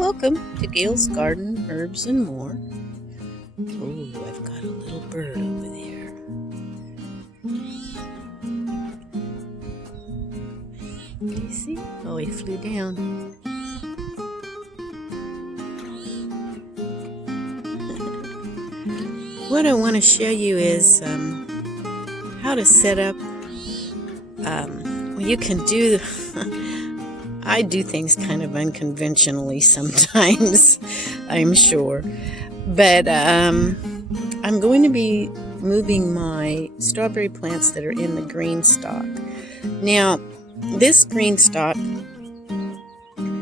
welcome to Gail's Garden, Herbs and More. Oh, I've got a little bird over there. Can you see? Oh, he flew down. What I want to show you is how to set up. You can do. I do things kind of unconventionally sometimes, I'm sure. But I'm going to be moving my strawberry plants that are in the Greenstalk. Now, this Greenstalk,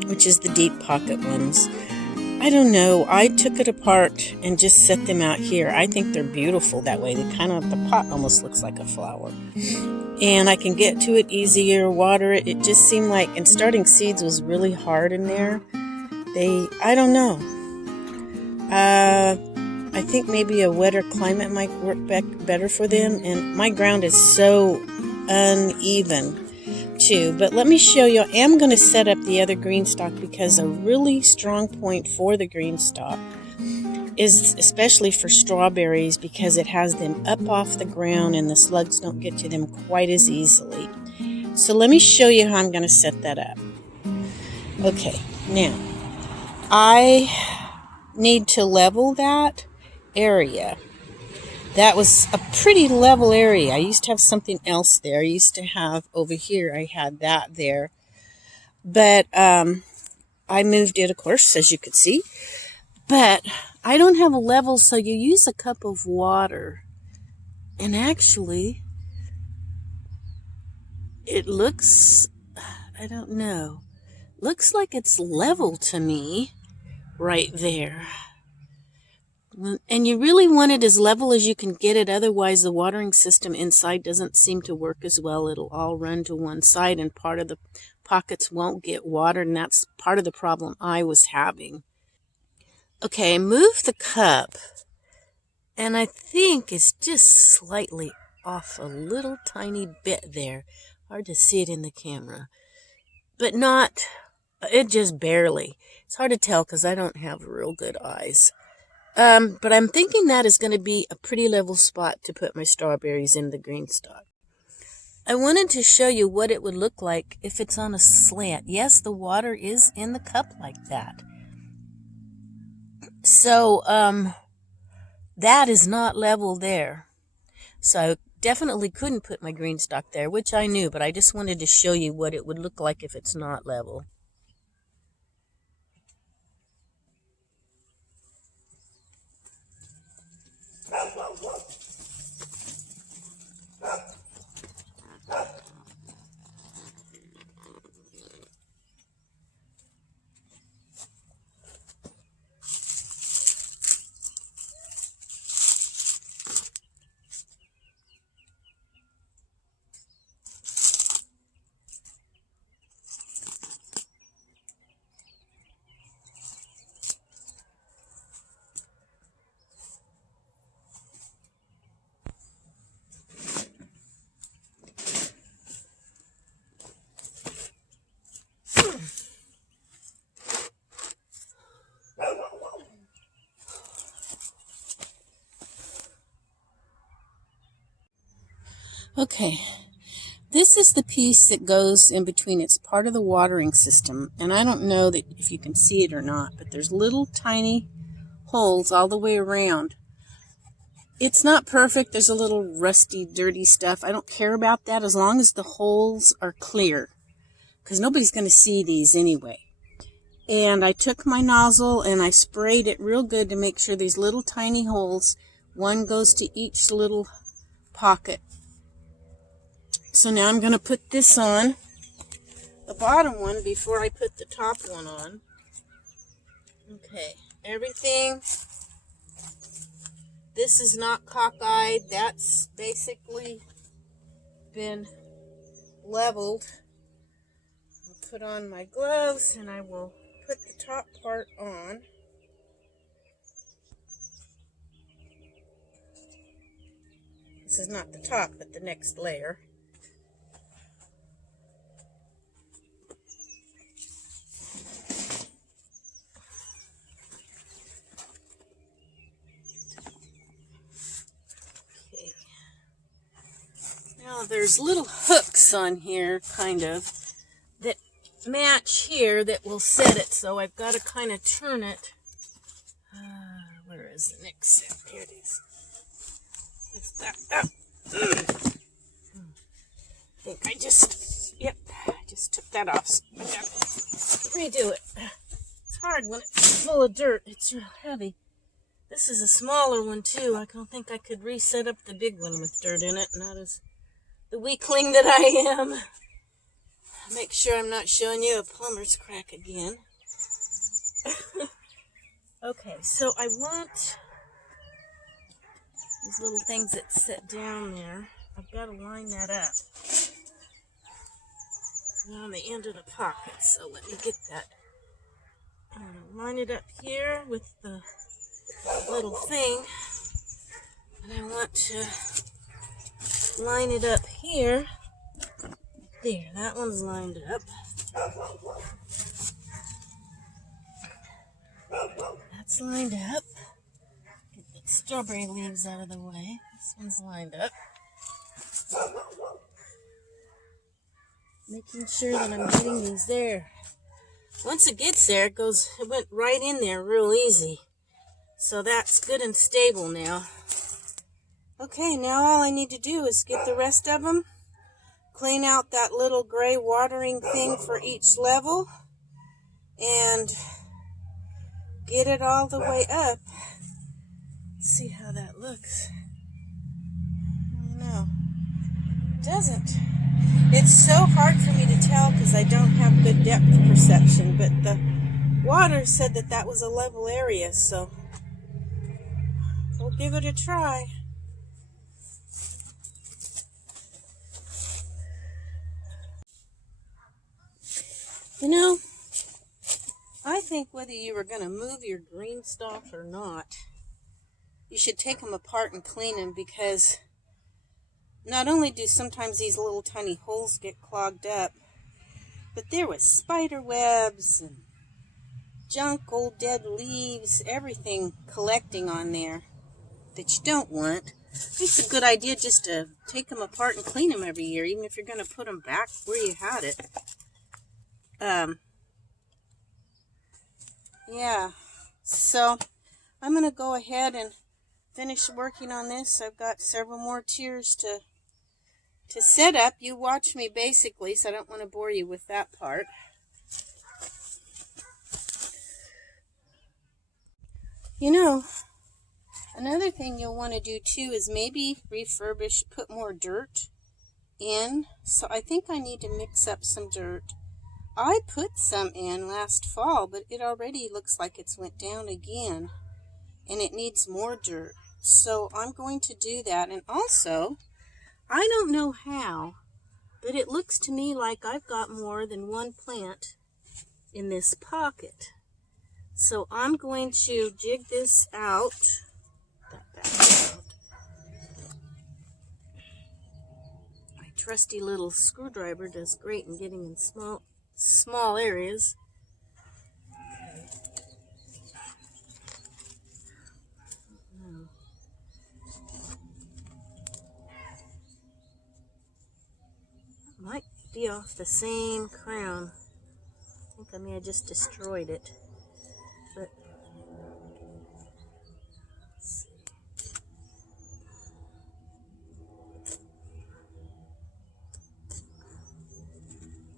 which is the deep pocket ones, I don't know. I took it apart and just set them out here. I think they're beautiful that way. They the pot almost looks like a flower. And I can get to it easier, water it. It just seemed like, and starting seeds was really hard in there. I don't know. I think maybe a wetter climate might work better for them. And my ground is so uneven too. But let me show you. I am going to set up the other Greenstalk because a really strong point for the Greenstalk is especially for strawberries because it has them up off the ground and the slugs don't get to them quite as easily. So let me show you how I'm going to set that up. Okay, now I need to level that area. That was a pretty level area. I used to have something else there. I used to have over here, I had that there. But I moved it, of course, as you could see. But I don't have a level, so you use a cup of water. And actually, it looks, I don't know, looks like it's level to me right there. And you really want it as level as you can get it, otherwise the watering system inside doesn't seem to work as well. It'll all run to one side and part of the pockets won't get watered, and that's part of the problem I was having. Okay, move the cup, and I think it's just slightly off a little tiny bit there. Hard to see it in the camera, but not, it just barely. It's hard to tell because I don't have real good eyes. But I'm thinking that is going to be a pretty level spot to put my strawberries in the Greenstalk. I wanted to show you what it would look like if it's on a slant. Yes, the water is in the cup like that. So, that is not level there. So I definitely couldn't put my Greenstalk there, which I knew, but I just wanted to show you what it would look like if it's not level. Okay, this is the piece that goes in between. It's part of the watering system, and I don't know that if you can see it or not, but there's little tiny holes all the way around. It's not perfect. There's a little rusty, dirty stuff. I don't care about that as long as the holes are clear, because nobody's going to see these anyway. And I took my nozzle and I sprayed it real good to make sure these little tiny holes, one goes to each little pocket. So now I'm going to put this on, the bottom one, before I put the top one on. Okay, everything. This is not cockeyed. That's basically been leveled. I'll put on my gloves and I will put the top part on. This is not the top, but the next layer. Now there's little hooks on here, kind of, that match here that will set it, so I've got to kind of turn it. Where is the next set? Here it is. It's that. I think I just took that off. So I got to redo it. It's hard when it's full of dirt. It's real heavy. This is a smaller one too. I don't think I could reset up the big one with dirt in it, not as the weakling that I am. Make sure I'm not showing you a plumber's crack again. Okay, so I want these little things that sit down there. I've got to line that up. They're on the end of the pocket, so let me get that. Line it up here with the little thing. And I want to line it up here. There, that one's lined up. That's lined up. Get the strawberry leaves out of the way. This one's lined up. Making sure that I'm getting these there. Once it gets there, it went right in there real easy. So that's good and stable now. Okay, now all I need to do is get the rest of them, clean out that little gray watering thing for each level, and get it all the way up. Let's see how that looks. I don't know. It doesn't. It's so hard for me to tell because I don't have good depth perception, but the water said that that was a level area, so we'll give it a try. You know, I think whether you were going to move your Greenstalk or not, you should take them apart and clean them, because not only do sometimes these little tiny holes get clogged up, but there was spider webs and junk, old dead leaves, everything collecting on there that you don't want. It's a good idea just to take them apart and clean them every year, even if you're going to put them back where you had it. Yeah, so I'm going to go ahead and finish working on this. I've got several more tiers to set up. You watch me basically, so I don't want to bore you with that part. You know, another thing you'll want to do too is maybe refurbish, put more dirt in. So I think I need to mix up some dirt. I put some in last fall, but it already looks like it's went down again, and it needs more dirt. So I'm going to do that. And also, I don't know how, but it looks to me like I've got more than one plant in this pocket. So I'm going to dig this out. My trusty little screwdriver does great in getting in small areas. Might be off the same crown. I think I may have just destroyed it. But let's see.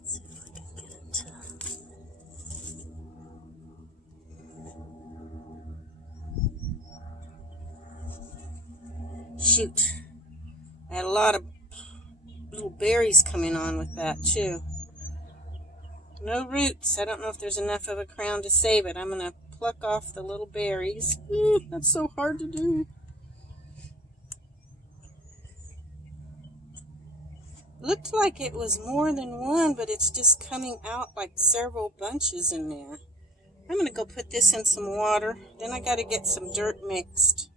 Let's see if I can get it to... Shoot. I had a lot of little berries coming on with that too. No roots. I don't know if there's enough of a crown to save it. I'm going to pluck off the little berries. That's so hard to do. Looked like it was more than one, but it's just coming out like several bunches in there. I'm going to go put this in some water. Then I got to get some dirt mixed.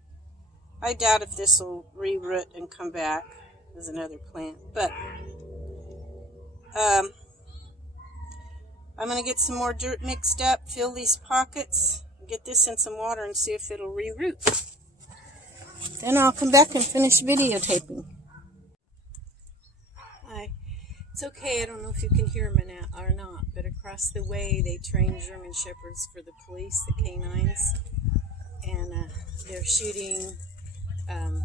I doubt if this will re-root and come back as another plant, but I'm going to get some more dirt mixed up, fill these pockets, get this in some water and see if it'll re-root. Then I'll come back and finish videotaping. It's okay, I don't know if you can hear them or not, but across the way they train German Shepherds for the police, the canines, and they're shooting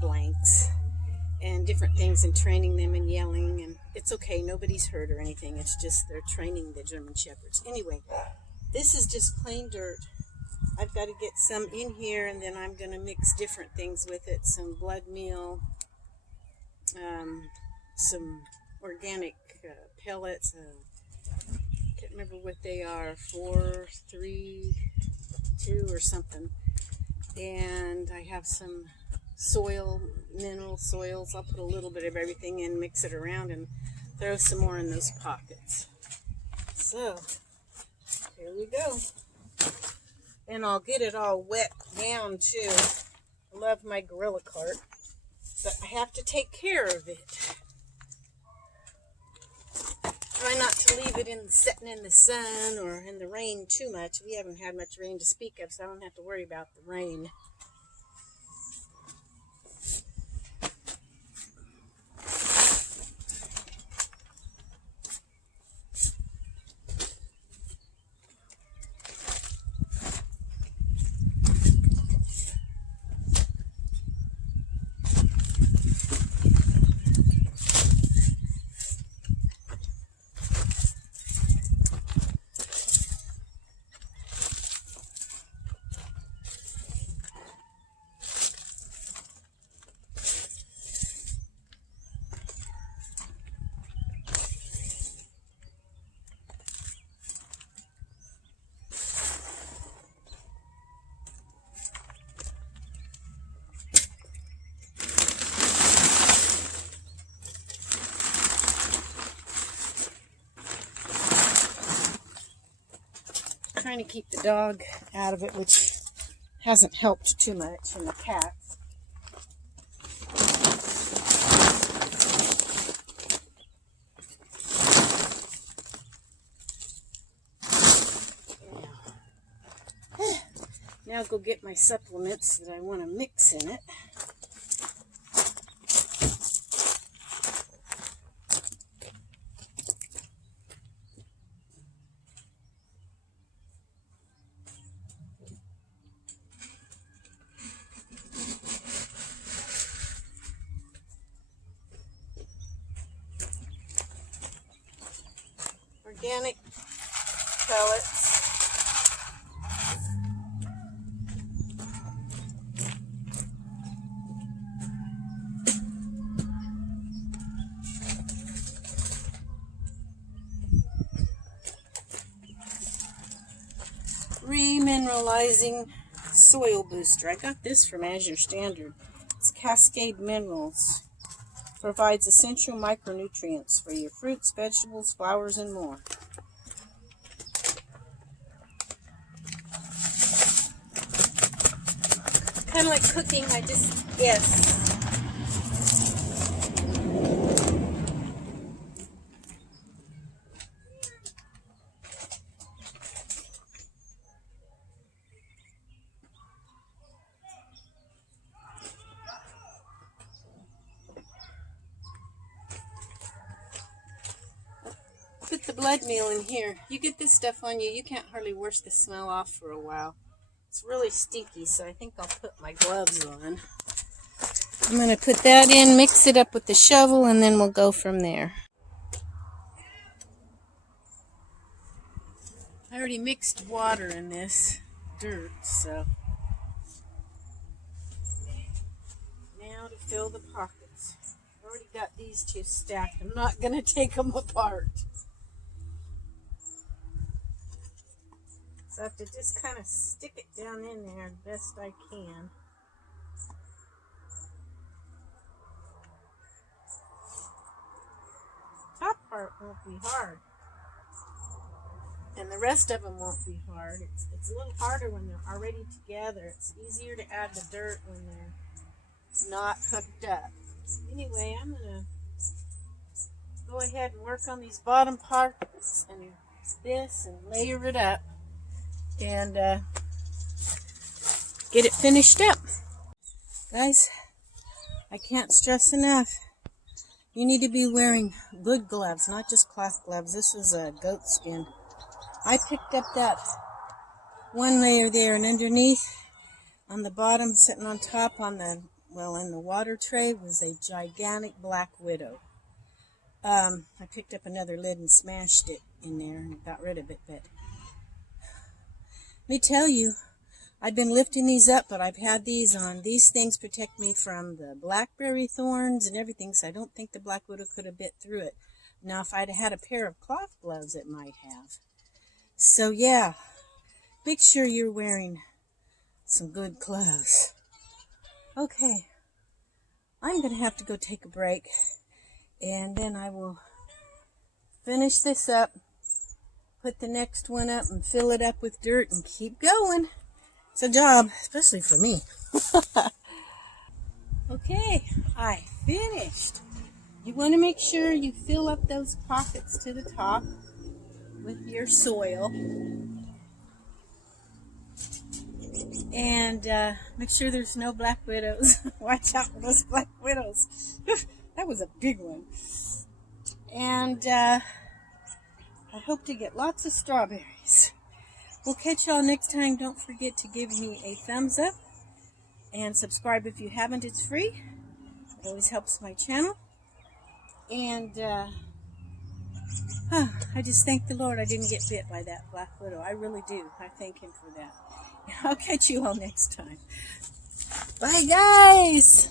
blanks and different things and training them and yelling, and it's okay, nobody's hurt or anything, it's just they're training the German Shepherds. Anyway, this is just plain dirt. I've got to get some in here, and then I'm going to mix different things with it, some blood meal, some organic pellets, can't remember what they are, 4, 3, 2 or something, and I have some soil, mineral soils. I'll put a little bit of everything in, mix it around, and throw some more in those pockets. So, here we go. And I'll get it all wet down too. I love my Gorilla cart, but I have to take care of it. Try not to leave it sitting in the sun or in the rain too much. We haven't had much rain to speak of, so I don't have to worry about the rain. Trying to keep the dog out of it, which hasn't helped too much, and the cats. Now I'll go get my supplements that I want to mix in it. Organic pellets. Remineralizing soil booster. I got this from Azure Standard. It's Cascade Minerals. Provides essential micronutrients for your fruits, vegetables, flowers, and more. Kind of like cooking, yes. Put the blood meal in here. You get this stuff on you, you can't hardly wash the smell off for a while. It's really stinky, so I think I'll put my gloves on. I'm going to put that in, mix it up with the shovel, and then we'll go from there. I already mixed water in this dirt, so now to fill the pockets. I've already got these two stacked. I'm not going to take them apart. So I have to just kind of stick it down in there the best I can. Top part won't be hard, and the rest of them won't be hard. It's a little harder when they're already together. It's easier to add the dirt when they're not hooked up. Anyway, I'm going to go ahead and work on these bottom parts and this and layer it up and get it finished up. Guys, I can't stress enough. You need to be wearing good gloves, not just cloth gloves. This is a goat skin. I picked up that one layer there, and underneath, on the bottom, sitting on top on the, well, in the water tray, was a gigantic black widow. I picked up another lid and smashed it in there and got rid of it, but let me tell you, I've been lifting these up, but I've had these on. These things protect me from the blackberry thorns and everything, so I don't think the black widow could have bit through it. Now, if I'd had a pair of cloth gloves, it might have. So, yeah, make sure you're wearing some good clothes. Okay, I'm going to have to go take a break, and then I will finish this up, put the next one up, and fill it up with dirt, and keep going. It's a job, especially for me. Okay, I finished. You want to make sure you fill up those pockets to the top with your soil. And make sure there's no black widows. Watch out for those black widows. That was a big one. And I hope to get lots of strawberries. We'll catch y'all next time. Don't forget to give me a thumbs up and subscribe if you haven't. It's free. It always helps my channel. And I just thank the Lord I didn't get bit by that black widow. I really do. I thank him for that. I'll catch you all next time. Bye, guys.